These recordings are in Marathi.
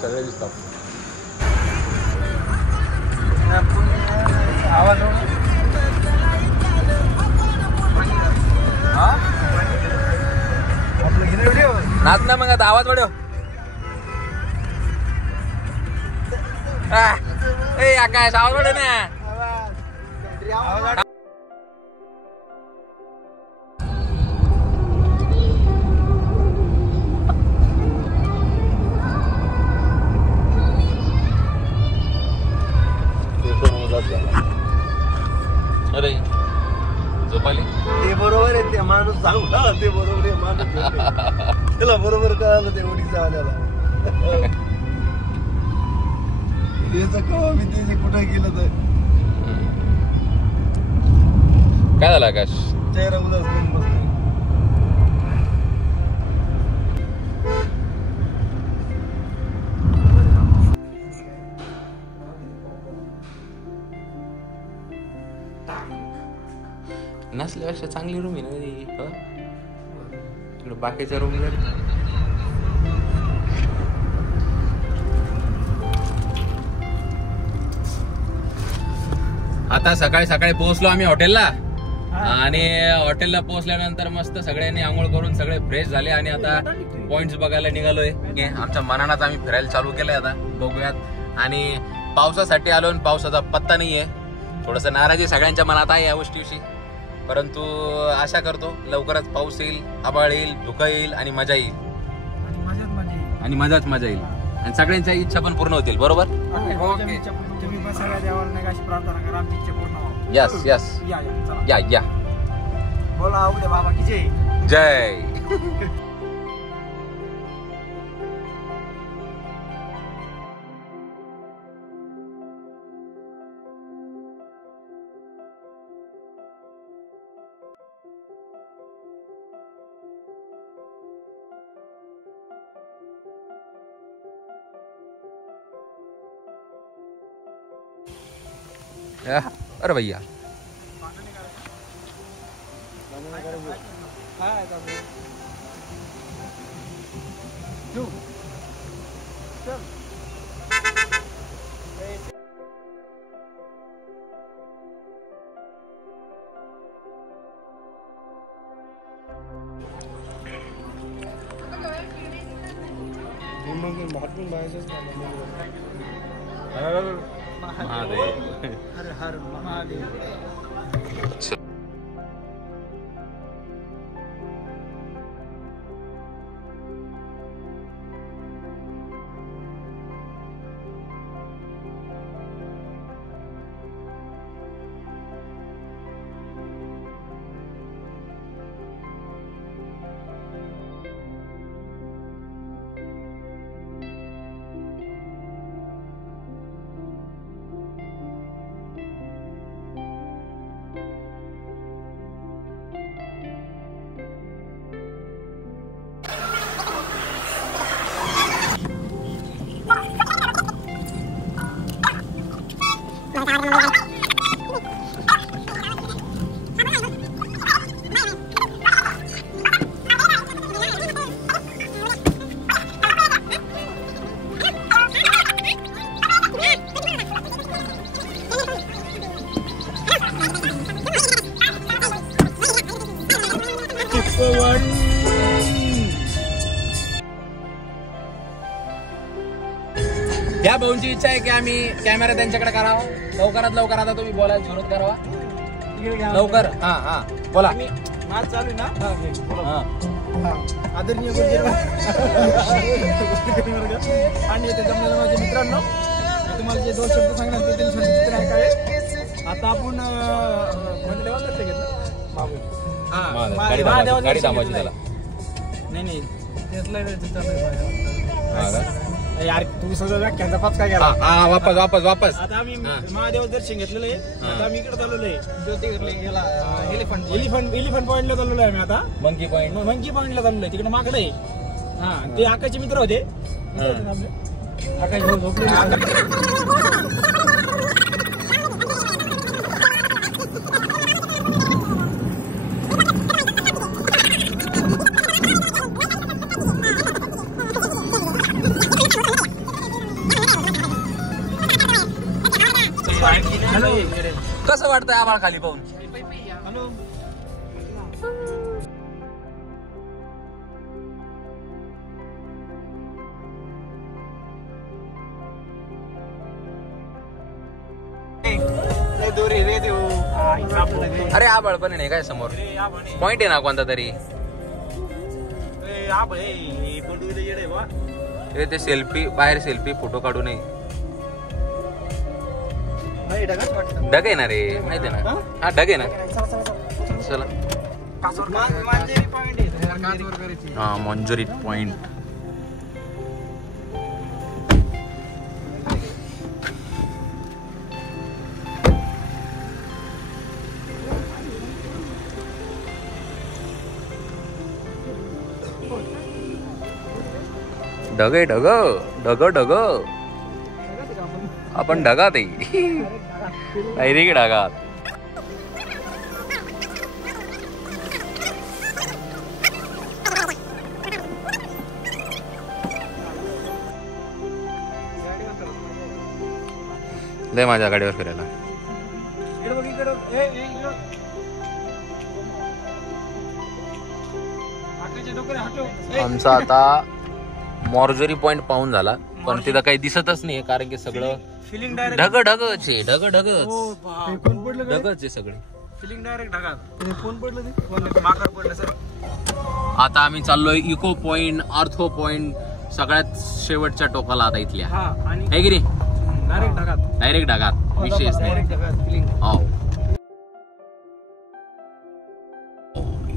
सगळे दिसतात. नाच ना मग आता आवाज वाढव. आकाश आवाज वाढव ना. अरे झोपाली ते बरोबर आहे. ते माणूस सांगला ते बरोबर आहे. माणूस त्याला बरोबर कळालं ते ओढीचा आल्याला. त्याचं कवा मी ते कुठे गेलं तर काय झालं आकाश? चेहरा उदास करून बसला. नसल्यापेक्षा चांगली रूम आहे ना इकडे बाकीच्या रूम जर. आता सकाळी सकाळी पोहोचलो आम्ही हॉटेलला आणि हॉटेलला पोहोचल्यानंतर मस्त सगळ्यांनी आंघोळ करून सगळे फ्रेश झाले आणि आता पॉइंट्स बघायला निघालोय. आमच्या मनानाच आम्ही फिरायला चालू केलंय. आता बघूयात. आणि पावसासाठी आलो आणि पावसाचा पत्ता नाहीये. थोडस नाराजी सगळ्यांच्या मनात आहे या गोष्टीविषयी, परंतु आशा करतो लवकरच पाऊस येईल, आभाळ येईल, धुकं येईल आणि मजा येईल आणि मजाच मजा येईल आणि सगळ्यांच्या इच्छा पण पूर्ण होतील. बरोबर. यस यस या या बोला उद्या बाबा की जय जय. अरे भैया महादेव. हर हर महादेव. या भाऊंची इच्छा आहे की आम्ही कॅमेरा त्यांच्याकडे करावा लवकरात लवकर. आता तुम्ही बोलायला सुरुवात करावा लवकर. हा हा बोला. नाच चालू ना. आदरणीय आणि माझ्या मित्रांनो तुम्हाला जे 2 शब्द सांगणार ते चित्र ऐकावे. आता आपण गाडी थांबवायची त्याला. नाही यार तुम्ही सगळं व्याख्यानचा पाच काय केला. वापस आता आम्ही महादेव दर्शन घेतलेलं आहे. आता आम्ही इकडे चाललेलो आहे एलिफंट पॉइंटला चाललेलो आहे. आम्ही आता मंकी पॉइंटला चाललेलो आहे. तिकडे माकडे आहे. हा ते आकाशचे मित्र होते. आकाश झोपले. वाटतंय आभाळ खाली पाहून. हॅलो अरे आभाळ पण नाही काय समोर पॉइंट आहे ना कोणता तरी. ते सेल्फी बाहेर सेल्फी फोटो काढू नये. ढग आहे ना रे माहिती आहे ना. हा ढग आहे ना. चला हा मंजुरी पॉइंट. ढग आहे ढग ढग ढग. आपण ढगात आहे डायरेक्ट ढगात. लय माझ्या गाडीवर फिरायला. आमचा आता मॉर्जरी पॉइंट पाहून झाला पण तिथं काही दिसतच नाही कारण की सगळं ढग ढगच आहे. ढग ढगच ढगच आहे सगळे. फिलिंग डायरेक्ट ढगात. कोण पडलं ते माकड पडलं सर. आता आम्ही चाललोय इको पॉइंट आर्थो पॉइंट सगळ्यात शेवटच्या टोकाला आता इथल्या आहे की नाही. डायरेक्ट ढगात. डायरेक्ट ढगात विशेष हो.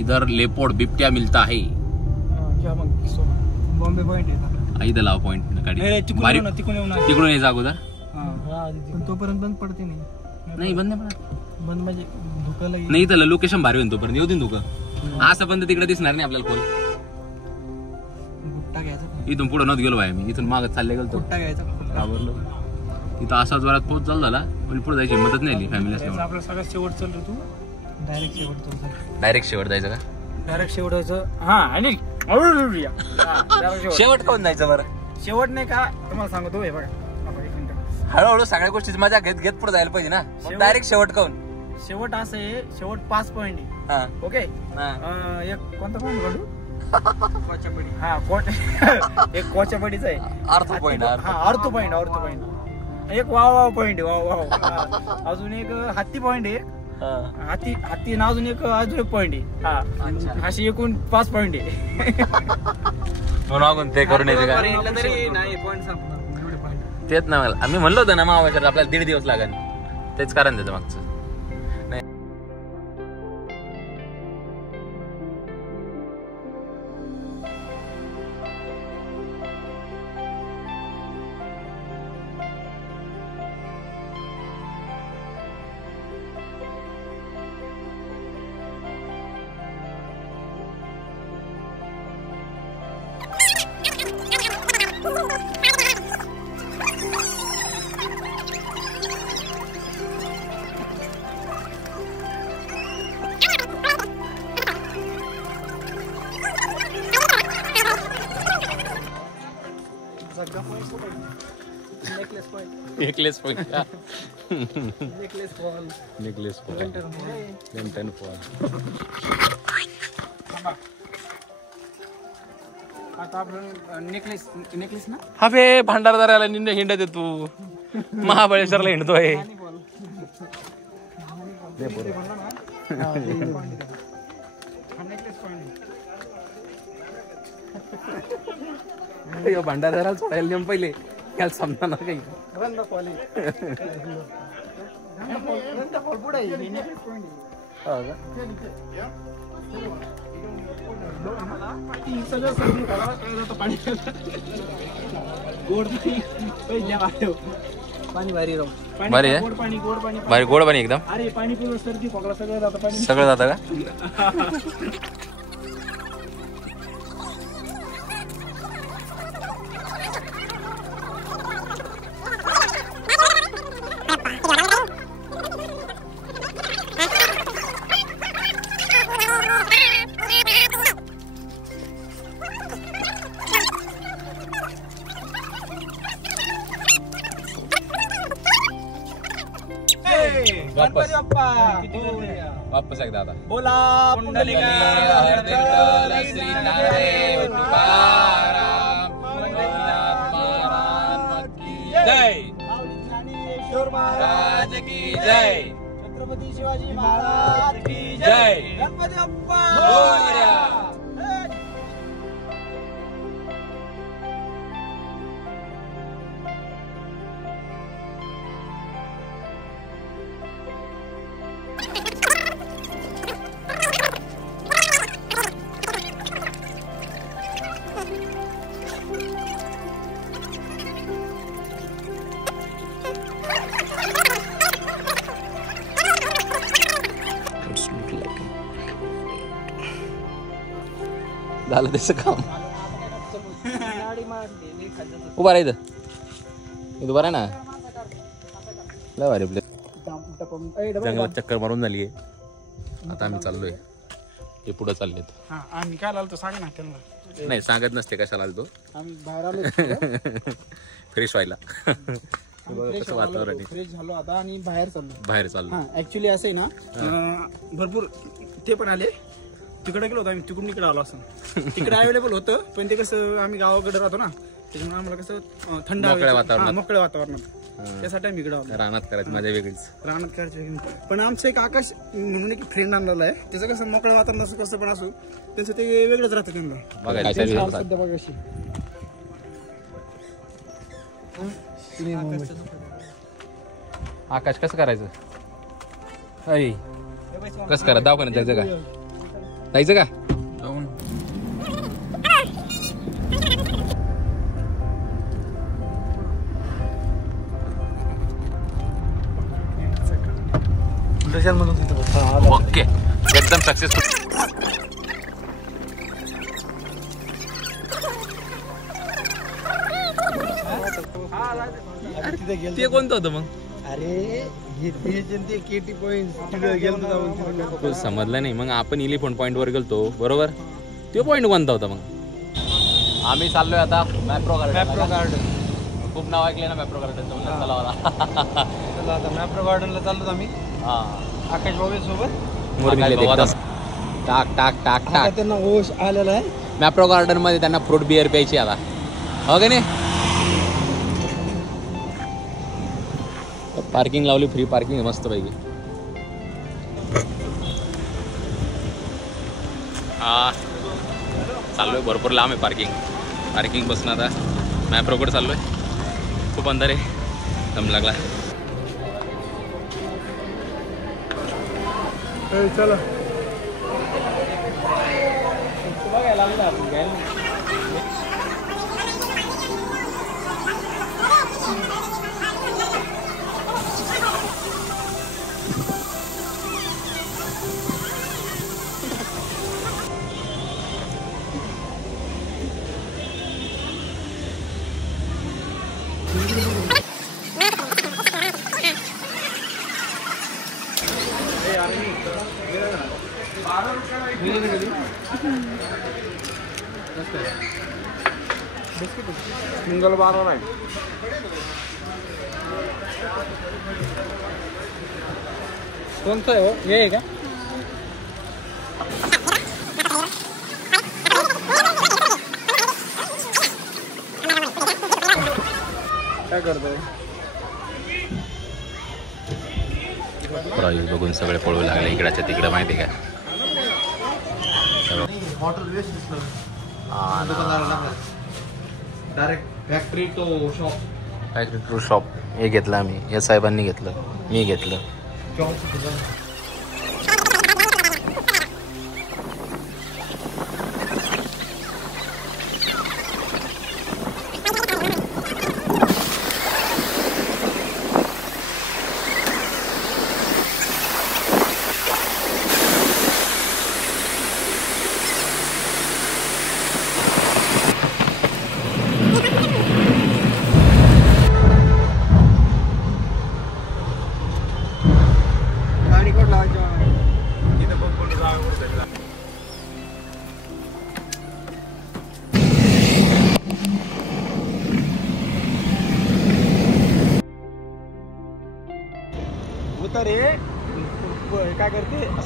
इधर लेपोर्ड बिबट्या मिलता है. बॉम्बे पॉइंट इथं लाव पॉइंट गाडी तिकडून यायचं अगोदर. तोपर्यंत बंद पडते नाही बंद नाही बंद म्हणजे धुकाला नाही. इथं लोकेशन भारी होईल तोपर्यंत येऊ दे धुकं. असं पण तिकडे दिसणार नाही आपल्याला. कोण गुट्टा घ्यायचा. इथून पुढे नव्हत गेलो भाई मी. इथून मागत चालले गेलो. गुट्टा घ्यायचा. घाबरलो. तिथं असा जोरात पोहोच चालू झाला पण पुढे जायची हिंमतच नाही फॅमिली असल्यामुळे. आपलं सगळं शेवट चाललो तू. डायरेक्ट शेवट चालतो. डायरेक्ट शेवट जायचं का. डायरेक्ट शेवट व्हायचं. हा आणि शेवट कोण जायचं बरं. शेवट नाही का तुम्हाला सांगतो हे बघा. हळूहळू सगळ्या गोष्टीची मजा घेत घेत पुढे जायला पाहिजे ना. डायरेक्ट शेवट कोण. शेवट असं आहे. शेवट 5 पॉइंट आहे. ओके एक कोणता पॉइंट काढू. हा एक कोच्यापडीचा आहे. Ortho point. हा आर्थो पॉइंट. आर्थो पॉइंट एक वाव पॉइंट आहे. वाव. अजून एक हत्ती पॉइंट आहे. हत्ती ना अजून एक पॉइंट आहे. हा अशी एकूण 5 पॉइंट आहे. म्हणून ते करून यायचे का तेच ना. मला आम्ही म्हणलो होतो ना महाबळेश्वर आपल्याला 1.5 दिवस लागेल. तेच कारण त्याचं मागचं. Necklace point. Necklace point. Lantern point. आता आपण नेकलेस ना. हा बे भांडारदाराला हिंडत आहे तू. महाबळेश्वरला हिंडतोय. भांडारदाराला सोडायला नेम पहिले याला समजणार काही. पाणी भारी राहू. भारी आहे. भारी गोड पाणी एकदम. अरे पाणी पिऊन सर्दी खोकला सगळं जातं. पाणी सगळं जातं का. वापस बाप्पा वापस एकदा आता बोला पुंडलिक विठ्ठल श्री ज्ञानदेव तुकाराम पंढरीनाथ महाराज की जय ज्ञानेश्वर महाराज राज की जय छत्रपती शिवाजी महाराज की जय गणपती बाप्पा मोरया. झालं त्याचं काम उभा राहा इथं उभा राहा ना लय भारी आपल्या जंगलात चक्कर मारून झाली आहे आता आम्ही चाललोय हे पुढे चाललेत आम्ही काय आलो सांग ना त्यांना नाही सांगत नसते कशाला आलतो आम्ही बाहेर आलो फ्रेश व्हायला कसं वातावरण आहे. फ्रेश झालो आता आणि बाहेर चाललो बाहेर चाललो हा ऍक्च्युली असं आहे ना भरपूर ते पण आले तिकडे गेलो होतो आम्ही तिकडून इकडे आलो असं तिकडे अवेलेबल होतं पण ते कसं आम्ही गावाकडे राहतो ना त्याच्यामुळे आम्हाला कसं थंड मोकळ्या वातावरणात. मोकळ्या वातावरणात त्यासाठी आम्ही इकडे आलो रानात करायची मजा वेगळीच रानात करायचं पण आमचं एक आकाश म्हणून एक फ्रेंड आणलेला आहे त्याचं कसं मोकळं वातावरण असं कसं पण असो त्यांचं ते वेगळंच राहतं त्यांना बघायला सध्या बघा अशी आकाश कसं करायचं ऐ कसं करा दवाखान्यात जायचं का जायचं का ओके एकदम सक्सेसफुल ते कोणतं होतं मग अरे ते केटी पॉइंट तो समजलं नाही मग आपण इलिफंट पॉइंट वर गेलतो बरोबर तो पॉइंट कोणता होता मग आम्ही चाललोय आता मॅप्रो गार्डन खूप नाव ऐकले ना मॅप्रो गार्डनचं चला आता मॅप्रो गार्डनला चाललो आम्ही हा आकाश बाबे सोबत टाक टाक टाक टाक त्यांना ओश आलेला आहे मॅप्रो गार्डन मध्ये त्यांना फ्रूट बिअर प्यायची आता हो का नाही पार्किंग लावली फ्री पार्किंग मस्त पैकी हा चाललोय भरपूर लांब आहे पार्किंग बसून आता मॅप्रोकडे चाललोय खूप अंधार आहे दम लागला चला सिंगल 12 नाही कोणतं आहे हो हे आहे का काय करतोय प्राईस बघून सगळे पळू लागले इकडाच्या तिकडं माहिती का डायरेक्ट फॅक्टरी टू शॉप हे घेतलं आम्ही या साहेबांनी घेतलं मी घेतलं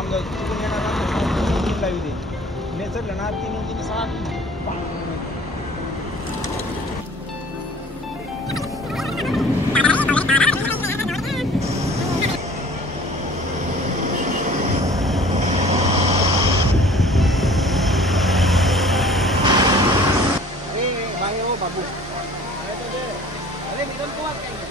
समजा तिकडून येणार लावी दे नेचरलं ना 3 इंजिन 6 बाबू अरे निकल को बात करेंगे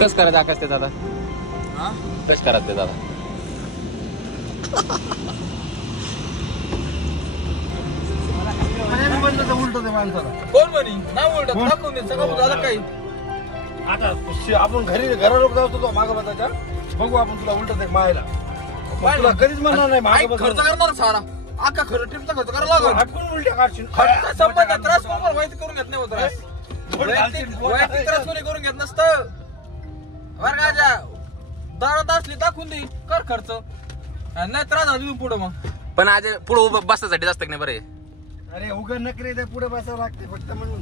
कस करायचं आकाश ते दादा कस करायचं ते दादा उलट ते माणसाला कोण म्हणी नाही उलट दाखवून दे सगळं झालं काही आता आपण घरा लोक जातो मागं बसायच्या बघू आपण तुला उलट ते मायला तुला कधीच म्हणणार नाही मागं खर्च करणार सारा अख्खा खरं ट्रिपचा खर्च करायला लागल हटकून उलट्या काढशील संबंध त्रास कोण वैयक्तिक करून घेत नाही होत वैयक्तिक त्रास कोणी करून घेत नसतं बरं का जा दारात असली दाखवून दे कर खर्च नाही त्रास झाली तू पुढं मग पण आज पुढे बसण्यासाठी जास्त नाही बरं अरे उघड नकरे पुढे बसावं लागते फक्त म्हणून